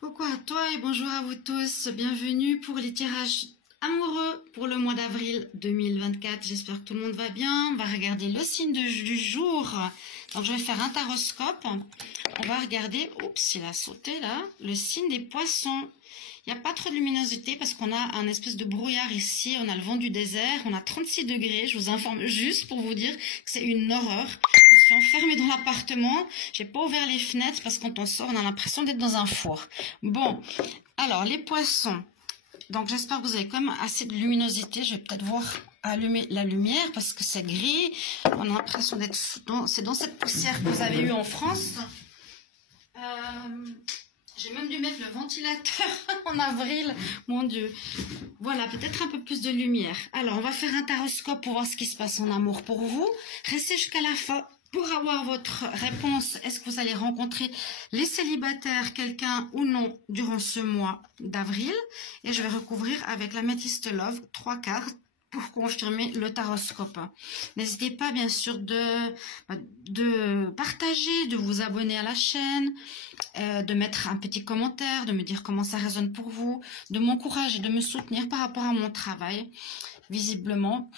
Coucou à toi et bonjour à vous tous. Bienvenue pour les tirages amoureux pour le mois d'avril 2024. J'espère que tout le monde va bien. On va regarder le signe du jour. Donc je vais faire un taroscope. On va regarder, oups, il a sauté là, le signe des poissons. Il n'y a pas trop de luminosité parce qu'on a un espèce de brouillard ici. On a le vent du désert. On a 36 degrés. Je vous informe juste pour vous dire que c'est une horreur. Je suis enfermée dans l'appartement. J'ai pas ouvert les fenêtres parce que quand on sort, on a l'impression d'être dans un four. Bon, alors les poissons. Donc j'espère que vous avez quand même assez de luminosité. Je vais peut-être voir allumer la lumière parce que c'est gris. On a l'impression d'être... C'est dans cette poussière que vous avez eue en France. J'ai même dû mettre le ventilateur en avril, mon Dieu. Voilà, peut-être un peu plus de lumière. Alors, on va faire un taroscope pour voir ce qui se passe en amour pour vous. Restez jusqu'à la fin pour avoir votre réponse. Est-ce que vous allez rencontrer les célibataires, quelqu'un ou non, durant ce mois d'avril? Et je vais recouvrir avec l'améthyste Love 3 cartes pour confirmer le taroscope. N'hésitez pas bien sûr de partager, de vous abonner à la chaîne, de mettre un petit commentaire, de me dire comment ça résonne pour vous, de m'encourager, de me soutenir par rapport à mon travail. Visiblement,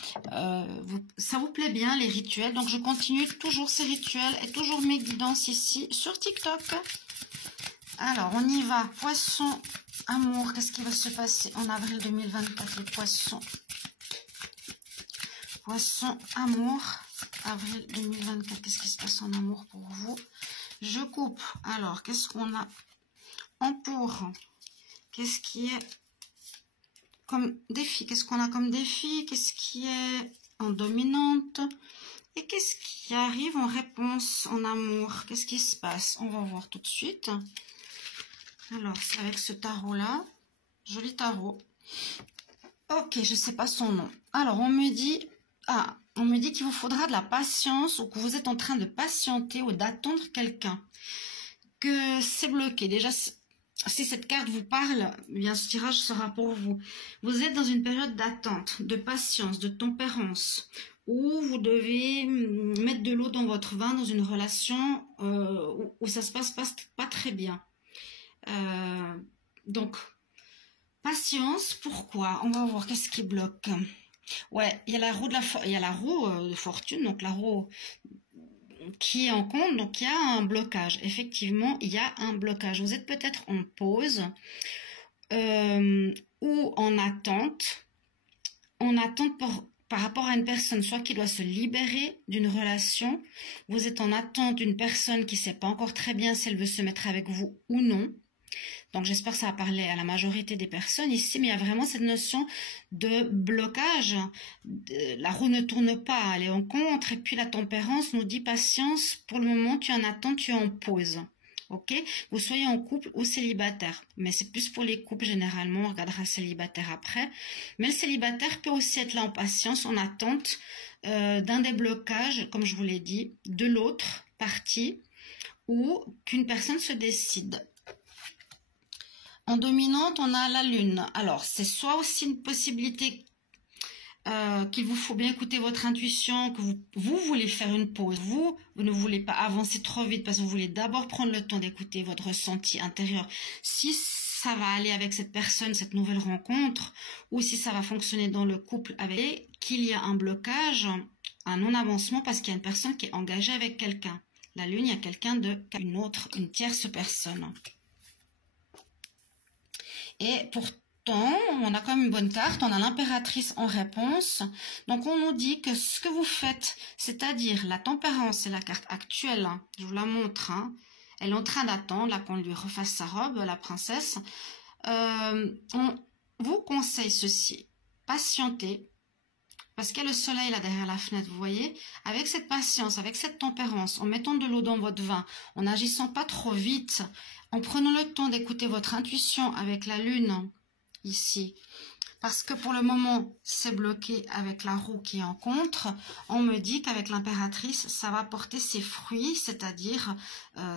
ça vous plaît bien les rituels, donc je continue toujours ces rituels et toujours mes guidances ici sur TikTok. Alors on y va, poisson, amour, qu'est-ce qui va se passer en avril 2024 les poissons? Poisson, amour, avril 2024, qu'est-ce qui se passe en amour pour vous? Je coupe. Alors, qu'est-ce qu'on a en pour? Qu'est-ce qui est comme défi? Qu'est-ce qu'on a comme défi? Qu'est-ce qui est en dominante? Et qu'est-ce qui arrive en réponse en amour? Qu'est-ce qui se passe? On va voir tout de suite. Alors, c'est avec ce tarot-là. Joli tarot. Ok, je ne sais pas son nom. Alors, on me dit... Ah, on me dit qu'il vous faudra de la patience ou que vous êtes en train de patienter ou d'attendre quelqu'un. Que c'est bloqué. Déjà, si cette carte vous parle, bien ce tirage sera pour vous. Vous êtes dans une période d'attente, de patience, de tempérance, où vous devez mettre de l'eau dans votre vin dans une relation où ça se passe pas très bien. Donc, patience, pourquoi? On va voir qu'est-ce qui bloque. Ouais, il y a la roue de fortune, donc la roue qui est en compte, donc il y a un blocage. Effectivement, il y a un blocage. Vous êtes peut-être en pause ou en attente par rapport à une personne, soit qui doit se libérer d'une relation. Vous êtes en attente d'une personne qui ne sait pas encore très bien si elle veut se mettre avec vous ou non. Donc j'espère que ça va parler à la majorité des personnes ici, mais il y a vraiment cette notion de blocage. La roue ne tourne pas, elle est en contre, et puis la tempérance nous dit patience, pour le moment tu es en attente, tu es en pause. Ok, vous soyez en couple ou célibataire, mais c'est plus pour les couples généralement, on regardera célibataire après. Mais le célibataire peut aussi être là en patience, en attente d'un déblocage, comme je vous l'ai dit, de l'autre partie, ou qu'une personne se décide. En dominante, on a la lune. Alors, c'est soit aussi une possibilité qu'il vous faut bien écouter votre intuition, que vous voulez faire une pause. Vous ne voulez pas avancer trop vite parce que vous voulez d'abord prendre le temps d'écouter votre ressenti intérieur. Si ça va aller avec cette personne, cette nouvelle rencontre, ou si ça va fonctionner dans le couple avec, qu'il y a un blocage, un non-avancement parce qu'il y a une personne qui est engagée avec quelqu'un. La lune, il y a quelqu'un une tierce personne. Et pourtant, on a quand même une bonne carte, on a l'impératrice en réponse. Donc on nous dit que ce que vous faites, c'est-à-dire la tempérance, c'est la carte actuelle, hein, je vous la montre, hein, elle est en train d'attendre, là qu'on lui refasse sa robe, la princesse. On vous conseille ceci, patientez, parce qu'il y a le soleil là derrière la fenêtre, vous voyez, avec cette patience, avec cette tempérance, en mettant de l'eau dans votre vin, en n'agissant pas trop vite, en prenant le temps d'écouter votre intuition avec la lune, ici, parce que pour le moment, c'est bloqué avec la roue qui est en contre, on me dit qu'avec l'impératrice, ça va apporter ses fruits, c'est-à-dire,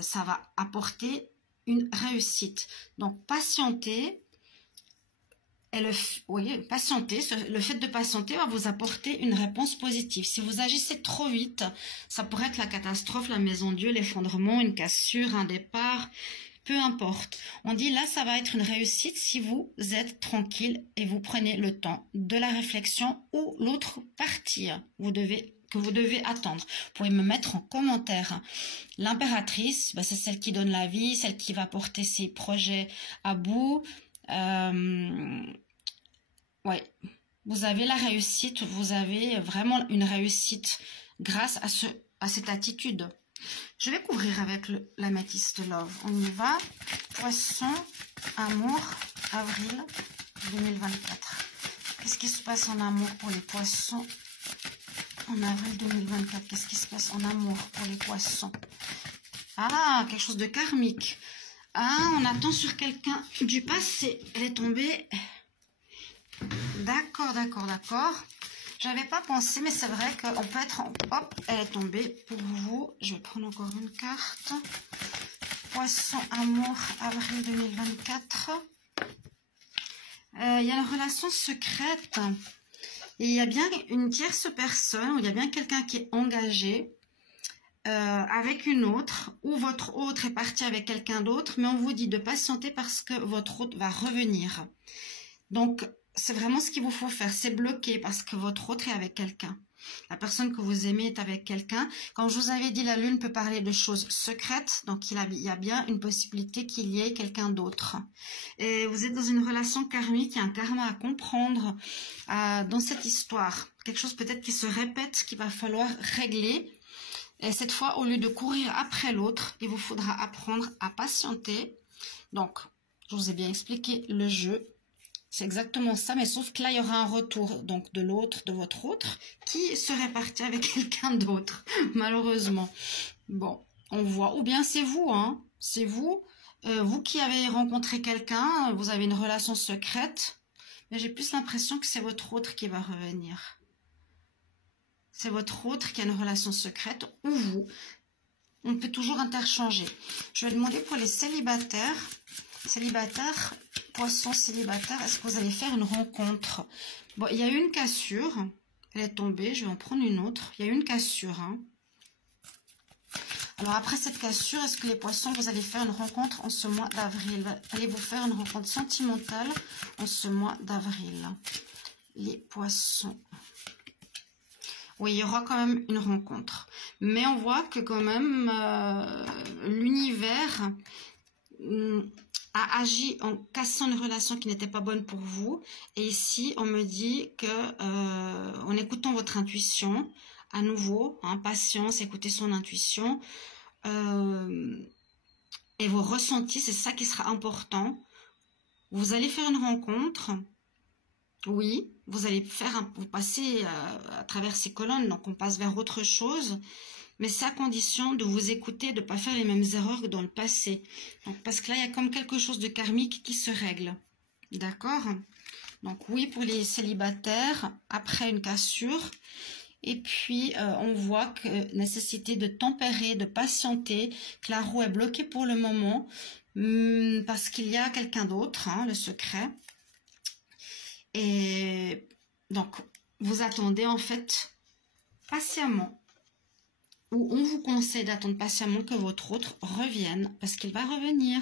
ça va apporter une réussite. Donc, patientez. Et le fait de patienter va vous apporter une réponse positive. Si vous agissez trop vite, ça pourrait être la catastrophe, la maison Dieu, l'effondrement, une cassure, un départ, peu importe. On dit là, ça va être une réussite si vous êtes tranquille et vous prenez le temps de la réflexion ou l'autre partie que vous devez attendre. Vous pouvez me mettre en commentaire. L'impératrice, c'est celle qui donne la vie, celle qui va porter ses projets à bout. Ouais, vous avez la réussite, vous avez vraiment une réussite grâce à cette attitude. Je vais couvrir avec l'améthyste Love. On y va. Poisson, amour, avril 2024. Qu'est-ce qui se passe en amour pour les poissons en avril 2024? Qu'est-ce qui se passe en amour pour les poissons? Ah, quelque chose de karmique. Ah, on attend sur quelqu'un du passé. Elle est tombée. D'accord, d'accord, d'accord. J'avais pas pensé, mais c'est vrai qu'on peut être en... Hop, elle est tombée pour vous. Je vais prendre encore une carte. Poisson, amour, avril 2024. Il y a une relation secrète. Et il y a bien une tierce personne, ou il y a bien quelqu'un qui est engagé avec une autre, ou votre autre est parti avec quelqu'un d'autre, mais on vous dit de patienter parce que votre autre va revenir. Donc, c'est vraiment ce qu'il vous faut faire, c'est bloquer parce que votre autre est avec quelqu'un. La personne que vous aimez est avec quelqu'un. Quand je vous avais dit la lune peut parler de choses secrètes, donc il y a bien une possibilité qu'il y ait quelqu'un d'autre. Et vous êtes dans une relation karmique, il y a un karma à comprendre dans cette histoire. Quelque chose peut-être qui se répète, qu'il va falloir régler. Et cette fois, au lieu de courir après l'autre, il vous faudra apprendre à patienter. Donc, je vous ai bien expliqué le jeu. C'est exactement ça, mais sauf que là, il y aura un retour donc de l'autre, de votre autre, qui serait parti avec quelqu'un d'autre, malheureusement. Bon, on voit. Ou bien c'est vous, hein. C'est vous. Vous qui avez rencontré quelqu'un, vous avez une relation secrète, mais j'ai plus l'impression que c'est votre autre qui va revenir. C'est votre autre qui a une relation secrète, ou vous. On peut toujours interchanger. Je vais demander pour les célibataires. Célibataire, poisson célibataire, est-ce que vous allez faire une rencontre? Bon, il y a eu une cassure, elle est tombée, je vais en prendre une autre. Il y a eu une cassure. Hein. Alors après cette cassure, est-ce que les poissons, vous allez faire une rencontre en ce mois d'avril? Allez-vous faire une rencontre sentimentale en ce mois d'avril? Les poissons. Oui, il y aura quand même une rencontre. Mais on voit que quand même l'univers a agi en cassant une relation qui n'était pas bonne pour vous. Et ici, on me dit que en écoutant votre intuition, à nouveau, hein, patience, écoutez son intuition, et vos ressentis, c'est ça qui sera important. Vous allez faire une rencontre, oui, vous allez vous passez à travers ces colonnes, donc on passe vers autre chose. Mais c'est à condition de vous écouter, de ne pas faire les mêmes erreurs que dans le passé. Donc, parce que là, il y a comme quelque chose de karmique qui se règle. D'accord? Donc oui, pour les célibataires, après une cassure. Et puis, on voit que nécessité de tempérer, de patienter, que la roue est bloquée pour le moment, parce qu'il y a quelqu'un d'autre, hein, le secret. Et donc, vous attendez en fait patiemment. Ou on vous conseille d'attendre patiemment que votre autre revienne, parce qu'il va revenir.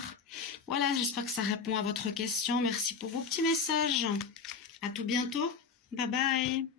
Voilà, j'espère que ça répond à votre question. Merci pour vos petits messages. À tout bientôt. Bye bye.